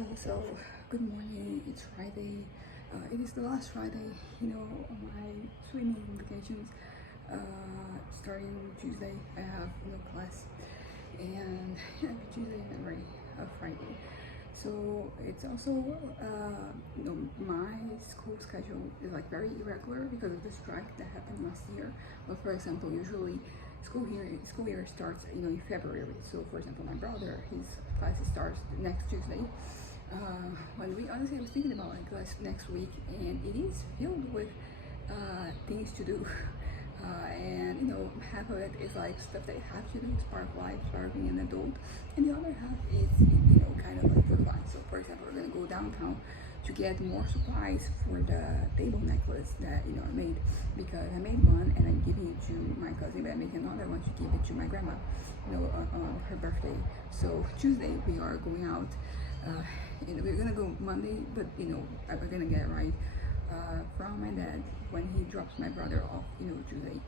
So good morning. It's Friday. It is the last Friday, on my swimming vacations. Starting Tuesday, I have no class, and Tuesday and Friday. So it's also, my school schedule is like very irregular because of the strike that happened last year. But for example, usually school year starts, in February. So for example, my brother, his class starts next Tuesday. When we honestly, I was thinking about like next week, and it is filled with things to do. And half of it is like stuff that you have to do as part of life, part of being an adult, and the other half is kind of like for fun. So for example, we're gonna go downtown to get more supplies for the table necklace that I made, because I made one and I'm giving it to my cousin, but I make another one to give it to my grandma, on her birthday. So Tuesday we are going out. We're gonna go Monday, but we're gonna get a ride from my dad when he drops my brother off, Tuesday.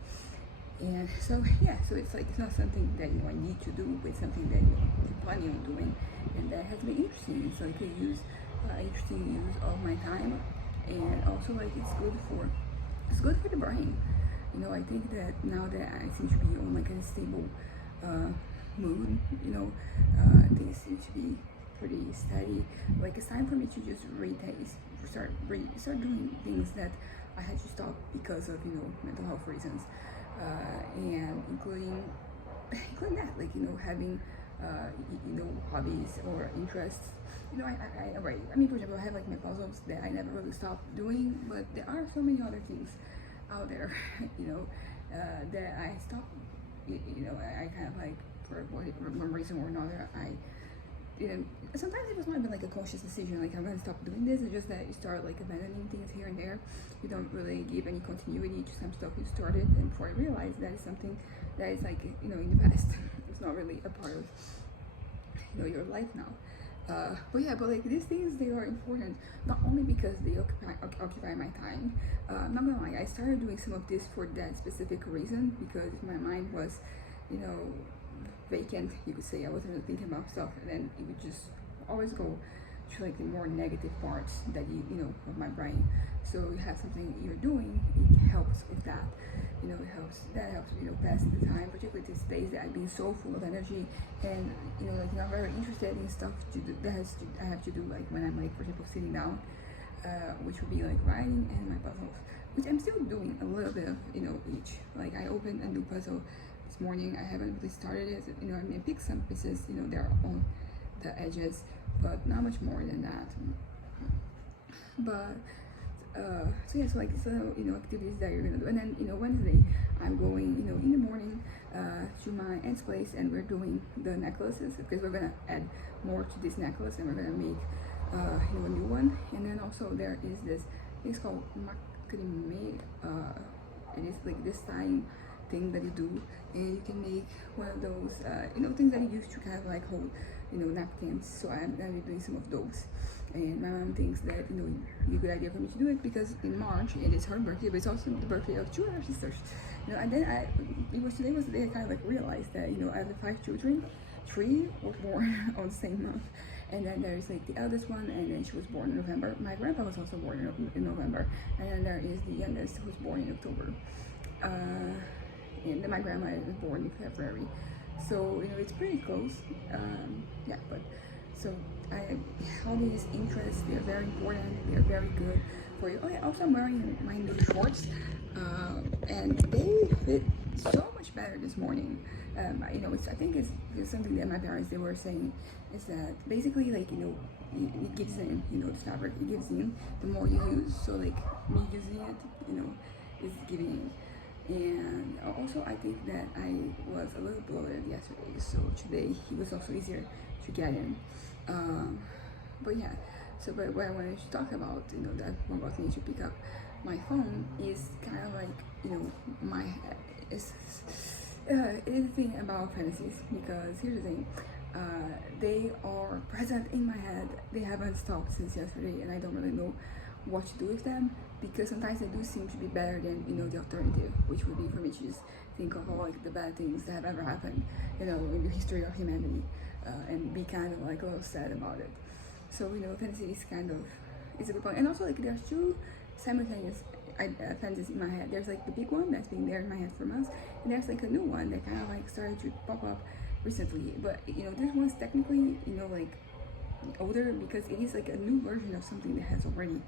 And so yeah, so it's like it's not something that I need to do, but something that I'm planning on doing, and that has been interesting. It's like interesting use of my time, and also like it's good for the brain. I think that now that I seem to be on like a stable mood, things seem to be pretty steady. Like it's time for me to just start doing things that I had to stop because of mental health reasons, and including that, like having hobbies or interests. Right. I mean, for example, I have like my puzzles that I never really stopped doing, but there are so many other things out there, that I stopped. I kind of like for one reason or another, I didn't. Sometimes it was not even like a conscious decision, like I'm gonna stop doing this. It's just that you start like abandoning things here and there. You don't really give any continuity to some stuff you started, and before I realized that is something that is like in the past. It's not really a part of your life now. But like these things, they are important not only because they occupy my time. Not gonna lie, I started doing some of this for that specific reason, because my mind was, vacant. You could say I wasn't really thinking about stuff, and then it would just always go to like the more negative parts that of my brain. So you have something you're doing, it helps with that. It helps pass the time, particularly these days that I've been so full of energy, and like not very interested in stuff to do I have to do, like when I'm like, for example, sitting down, which would be like writing and my puzzles, which I'm still doing a little bit of each. Like I opened a new puzzle this morning. I haven't really started it. I picked some pieces, they're on the edges, but not much more than that. But activities that you're gonna do, and then Wednesday I'm going in the morning to my aunt's place, and we're doing the necklaces, because we're gonna add more to this necklace, and we're gonna make a new one. And then also there is this, it's called macrame. It is like this tying thing that you do, and you can make one of those things that you use to kind of like hold napkins. So I'm gonna be doing some of those, and my mom thinks that it'd be a good idea for me to do it, because in March it is her birthday, but it's also the birthday of two of her sisters. And then today was the day I kind of like realized that I have 5 children, 3 were born on the same month, and then there's like the eldest one, and then she was born in November. My grandpa was also born in November, and then there is the youngest, who's born in October. And then my grandma was born in February, so it's pretty close. But so all these interests, they're very important, they're very good for you. Also I'm wearing my new shorts, and they fit so much better this morning. I think it's something that my parents, they were saying, is that basically like it gives in, the fabric, it gives in the more you use. So like me using it, is giving in. And also I think that I was a little bloated yesterday, so today it was also easier to get in. But what I wanted to talk about, that one about me to pick up my phone, is kind of like my it is the thing about fantasies, because here's the thing. They are present in my head. They haven't stopped since yesterday, and I don't really know what to do with them, because sometimes they do seem to be better than the alternative, which would be for me to just think of all like the bad things that have ever happened in the history of humanity, and be kind of like a little sad about it. So fantasy is kind of is a good point. And also like there's two simultaneous fantasies in my head. There's like the big one that's been there in my head for months, and there's like a new one that kind of like started to pop up recently. But this one's technically like older because it is like a new version of something that has already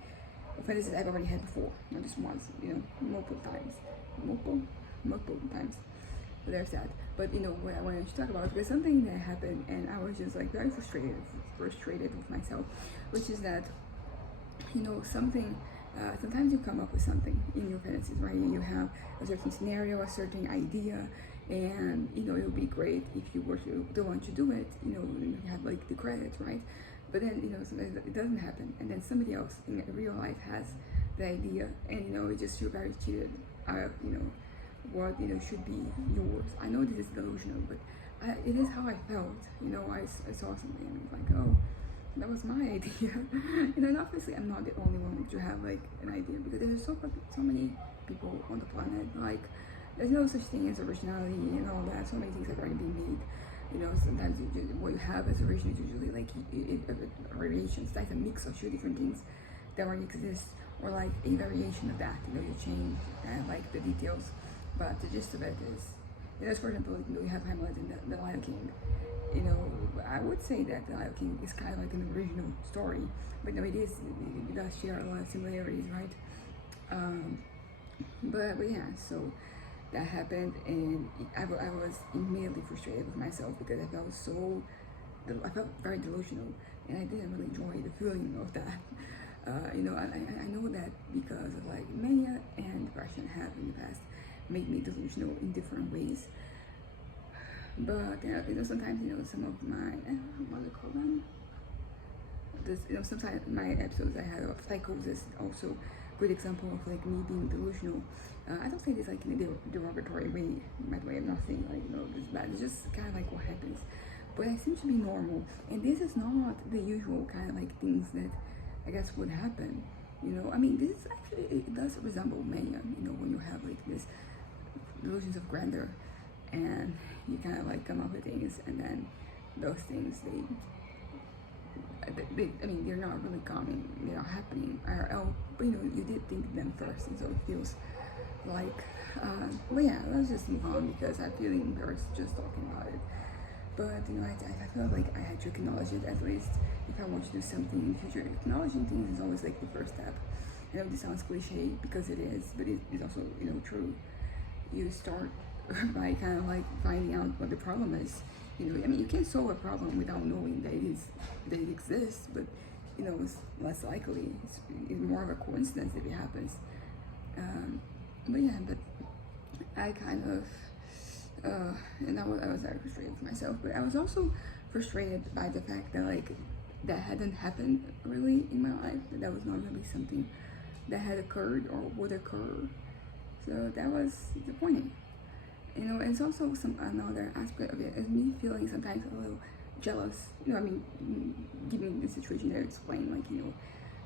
fantasies I've already had before, not just once, multiple times, multiple times. But there's that. But what I wanted to talk about is something that happened, and I was just like very frustrated with myself, which is that something. Sometimes you come up with something in your fantasies, right? You have a certain scenario, a certain idea, and it would be great if you were to the one to do it. You have like the credit, right? But then sometimes it doesn't happen, and then somebody else in real life has the idea, and it just feel very cheated out of what should be yours. I know this is delusional, but it is how I felt. I saw something and it was like, oh, that was my idea. And obviously I'm not the only one to have like an idea, because there's so many people on the planet. Like there's no such thing as originality and all that. So many things have already been made. Sometimes what you have as original is usually like a variation. It's like a mix of two different things that already exist, or like a variation of that. You change like the details, but the gist of it is, for example, we have Hamlet and the Lion King. I would say that the Lion King is kind of like an original story, but no, it does share a lot of similarities, right? But yeah, so that happened, and I was immediately frustrated with myself because I felt very delusional, and I didn't really enjoy the feeling of that. I know that because of like mania and depression have in the past made me delusional in different ways. But sometimes some of my what do you call them? Sometimes my episodes I have of psychosis also good example of like me being delusional. I don't say this like in a derogatory way, by the way. I'm not saying like this is bad. It's just kind of like what happens. But I seem to be normal, and this is not the usual kind of like things that I guess would happen. This actually it does resemble mania. When you have like this delusions of grandeur, and you kind of like come up with things, and then those things they're not really coming, they're not happening IRL, but you did think them first, and so it feels like but yeah, let's just move on because I'm feeling embarrassed just talking about it. But I feel like I had to acknowledge it, at least if I want to do something in the future. Acknowledging things is always like the first step. I know this sounds cliche because it is, but it is also true. You start by kind of like finding out what the problem is. You can't solve a problem without knowing that it exists, but it's less likely. It's more of a coincidence if it happens. But yeah, but I kind of and I was very frustrated with myself, but I was also frustrated by the fact that like that hadn't happened really in my life. That was not really something that had occurred or would occur. So that was disappointing. And it's also another aspect of it is me feeling sometimes a little jealous. Given the situation that I explained, like I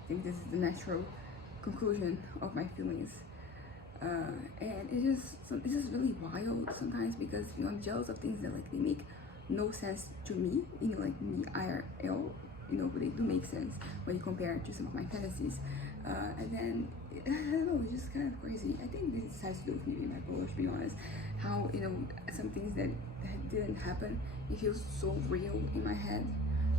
think this is the natural conclusion of my feelings. And it's just really wild sometimes because I'm jealous of things that like they make no sense to me, like me IRL, but they do make sense when you compare it to some of my fantasies. And then I don't know, it's just kind of crazy. I think this has to do with me being bipolar, to be honest. How some things that didn't happen, it feels so real in my head.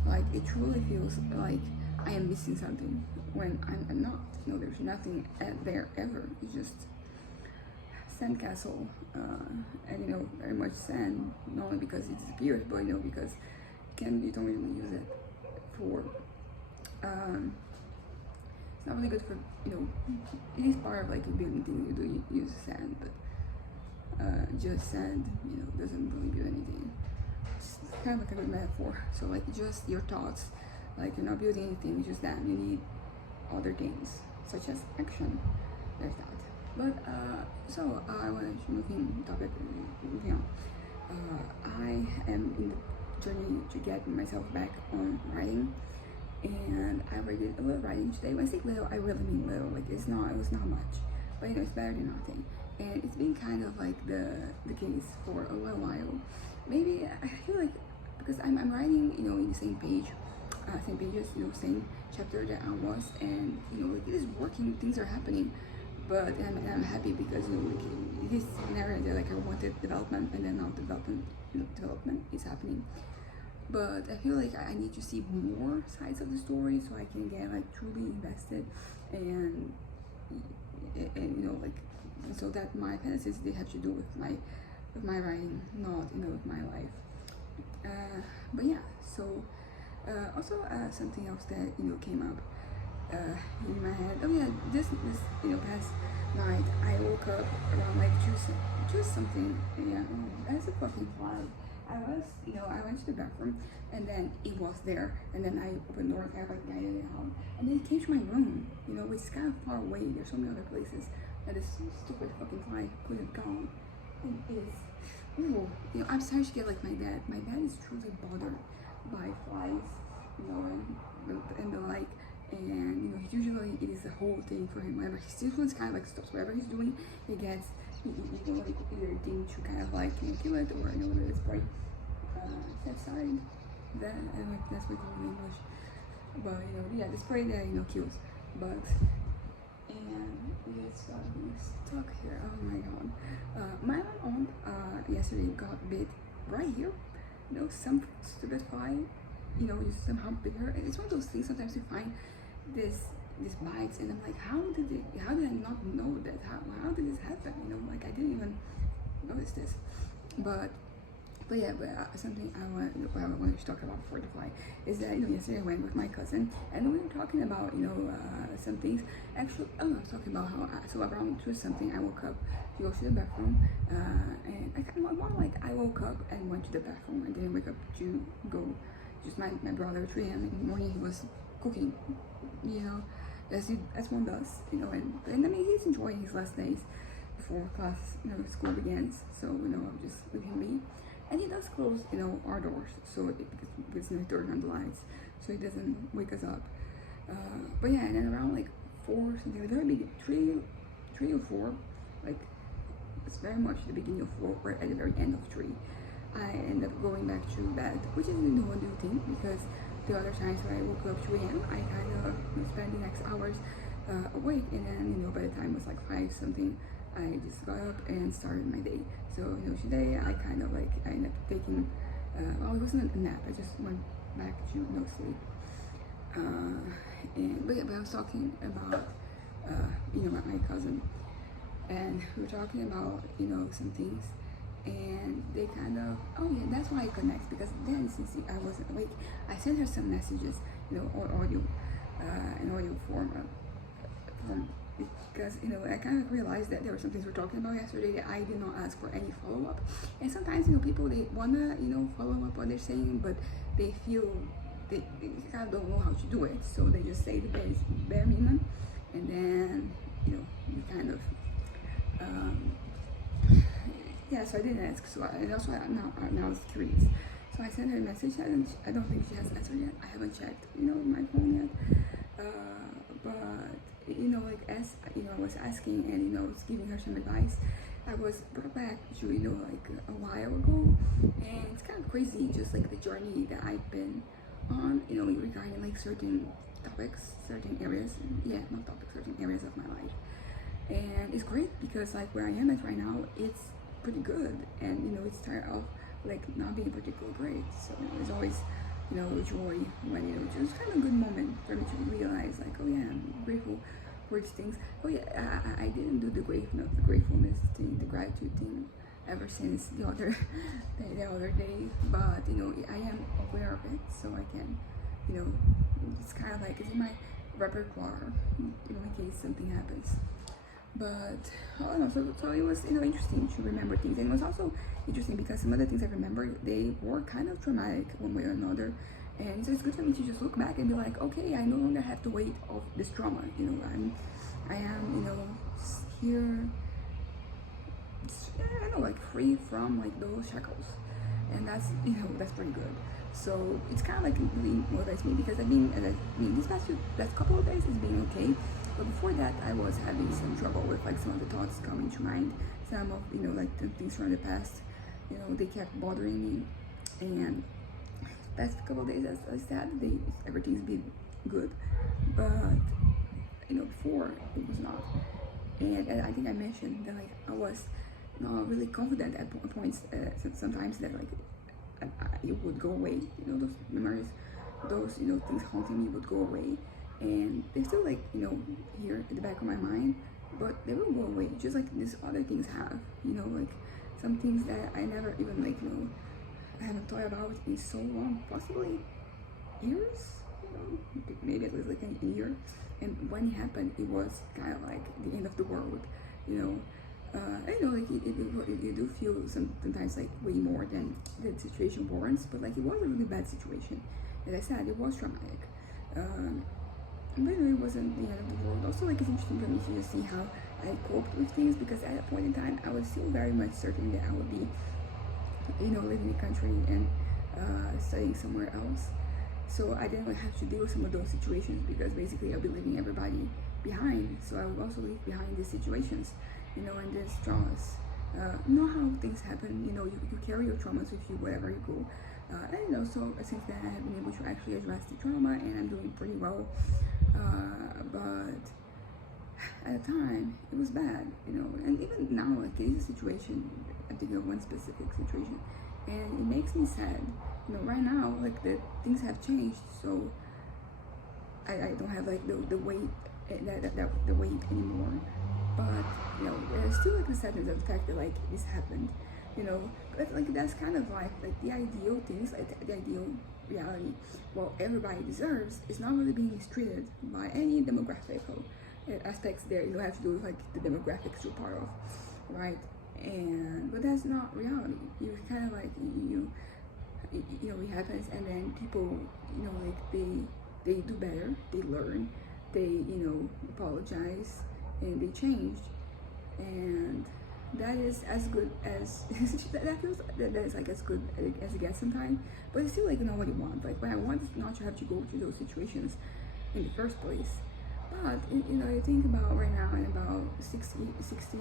Like it truly feels like I am missing something when I'm not. There's nothing there ever. It's just sandcastle, and very much sand. Not only because it disappears, but because you don't really use it for. It's not really good for it is part of like a building thing. You do use sand, but just sand doesn't really build anything. It's kind of like a good metaphor. So like just your thoughts, like you're not building anything, just that you need other things such as action. There's that. But so I want to moving on. I am in the journey to get myself back on writing, and I already did a little writing today. When I say little, I really mean little. Like it was not much, but it's better than nothing. And it's been kind of like the case for a little while. Maybe I feel like because I'm writing in the same page same pages, same chapter that I was, and like it is working, things are happening, but I'm happy because like it is an area that like I wanted development, and then now development is happening. But I feel like I need to see more sides of the story so I can get like truly invested, and like so that my fantasies they have to do with my writing, not with my life. But yeah, so also something else that came up in my head. Oh yeah, this past night I woke up around like two something. Yeah, that's a fucking fly. I went to the bathroom and then it was there, and then I opened the door, I like guided it out, and then it came to my room, which is kind of far away. There's so many other places that this stupid fucking fly could have gone. It is. Ooh, I'm starting to get like my dad. My dad is truly bothered by flies, and the like. And usually it is a whole thing for him. Whenever he still kind of like stops whatever he's doing, he gets like either thing to kind of like kill it, or it's probably set aside. That I don't know if that's what it's called in English, but yeah, the spray that kills bugs. And it's got me stuck here. Oh my god. My aunt yesterday got bit right here. Some stupid fly. Just somehow bit her. And it's one of those things. Sometimes you find this bites, and I'm like, how did I not know that? How did this happen? Like I didn't even notice this. But something I want to talk about before the fly is that yesterday I went with my cousin and we were talking about some things. Actually, I was talking about how so around 2 something I woke up to go to the bathroom, and I kind of more like I woke up and went to the bathroom and didn't wake up to go. Just my brother 3 a.m. in the morning, he was cooking, as one does, and I mean he's enjoying his last days before class, school begins. So I'll just leave him be. And he does close, our doors, so it's no turn on the lights, so it doesn't wake us up. But yeah, and then around like 4 something, very big, 3 or 4, like it's very much the beginning of 4 or at the very end of 3. I end up going back to bed, which is the one new thing, because the other times when I woke up 2 a.m., I kind of spent the next hours awake, and then by the time it was like 5 something, I just got up and started my day. So today I kind of like I ended up taking well, it wasn't a nap, I just went back to no sleep. But I was talking about my cousin, and we were talking about some things, and they kind of that's why it connects, because then since I wasn't awake, I sent her some messages, or audio in audio form, because I kind of realized that there were some things we were talking about yesterday that I did not ask for any follow-up. And sometimes people, they wanna follow up what they're saying, but they feel they kind of don't know how to do it, so they just say the bare minimum, and then you kind of yeah. So I didn't ask, so and also now I was curious, so I sent her a message. I don't think she has answered yet. I haven't checked my phone yet, but like as I was asking, and was giving her some advice, I was brought back to like a while ago, and it's kind of crazy, just like the journey that I've been on, regarding like certain topics, certain areas, certain areas of my life. And it's great because like where I am at right now, it's pretty good, and it started off like not being particularly great, so it's always joy when just kind of a good moment for me to realize like, oh yeah, I'm grateful for these things. Oh yeah, I didn't do the gratefulness thing, the gratitude thing ever since the other day, but I am aware of it, so I can it's kind of like it's in my repertoire in case something happens. But I don't know, so it was interesting to remember things, and it was also interesting because some of the things I remember, they were kind of traumatic one way or another, and so it's good for me to just look back and be like, okay, I no longer have the weight of this trauma. I am here, I don't know, like free from like those shackles, and that's that's pretty good. So it's kind of like really motivates me, because these last couple of days has been okay. But before that, I was having some trouble with like some of the thoughts coming to mind. Some of like the things from the past, they kept bothering me, and past couple of days, as I said, everything's been good, but before it was not. And I think I mentioned that like I was not really confident at points. Sometimes that like it would go away. Those memories, those things haunting me would go away, and they're still like here at the back of my mind, but they will go away. Just like these other things have. Like some things that I never even like I haven't thought about in so long, possibly years. Maybe at least like a year. And when it happened, it was kind of like the end of the world. Like you do feel sometimes like way more than the situation warrants, but like it was a really bad situation. As I said, it was traumatic. But it wasn't the end of the world. Also, like it's interesting for me to just see how I coped with things, because at that point in time, I was still very much certain that I would be, living in the country and studying somewhere else. So I didn't have to deal with some of those situations, because basically I'll be leaving everybody behind. So I would also leave behind these situations, and these traumas. Know how things happen. You carry your traumas with you wherever you go. So since then I have been able to actually address the trauma, and I'm doing pretty well. But at the time it was bad, and even now, like it is a situation. I'm thinking of one specific situation, and it makes me sad. Right now, like the things have changed, so I don't have like the weight the weight anymore. But there's still like the sadness of the fact that like this happened. But like that's kind of life. Like the ideal things, like the ideal reality, what everybody deserves, is not really being mistreated by any demographical aspects there. Have to do with like the demographics you're part of, right? But that's not reality. You kind of like it happens, and then people like they do better, they learn, they apologize, and they changed, and that is as good as that feels that is like as good as it gets sometimes. But it's still like what you want. Like what I want is not to have to go through those situations in the first place. But you think about right now, and about 60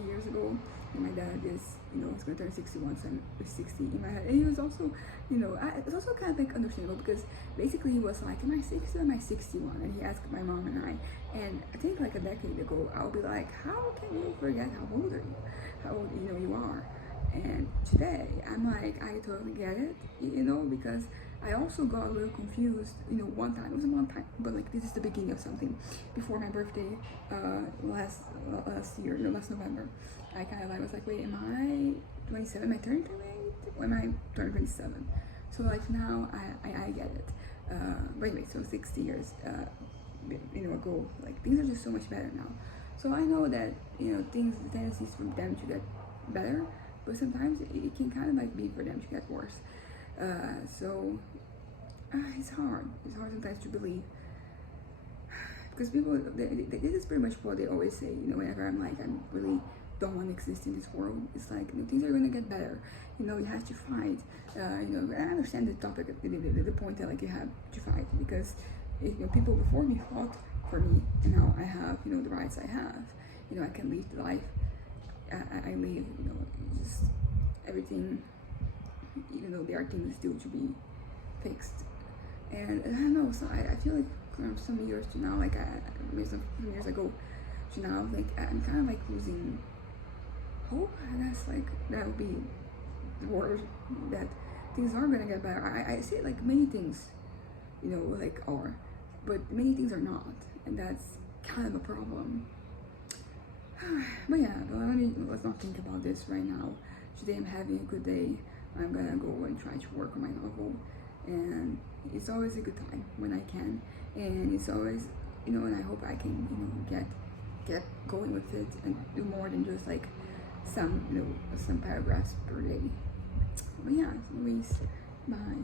years ago, and my dad is he's gonna turn 61, so I'm 60 in my head. And he was also it's also kind of like understandable, because basically he was like, am I 60 or am I 61? And he asked my mom and I think like a decade ago, I'll be like, how can you forget how old are you? How old you are? And today I'm like, I totally get it, because I also got a little confused, one time. It was a long time, but like this is the beginning of something. Before my birthday, last November, I kind of was like, wait, am I 27? Am I turning 28? Or am I turning 27? So like now I get it. But anyway, so 60 years ago, like things are just so much better now. So I know that the tendencies for them to get better, but sometimes it can kind of like be for them to get worse. So it's hard. It's hard sometimes to believe, because people, this is pretty much what they always say. Whenever I'm like, I'm really don't want to exist in this world. It's like things are gonna get better. You have to fight. And I understand the topic, the point that like you have to fight, because people before me fought for me, and now I have the rights I have. I can live the life I live. Just everything. There are things still to be fixed, and I don't know. So I feel like from some years to now, like some years ago to now, like I'm kind of like losing hope. I guess like that would be the word, that things are gonna get better. I say like many things, like are, but many things are not, and that's kind of a problem. But yeah, let's not think about this right now. Today I'm having a good day. I'm gonna go and try to work on my novel, and it's always a good time when I can, and it's always and I hope I can get going with it and do more than just like some paragraphs per day. But yeah, anyways, bye.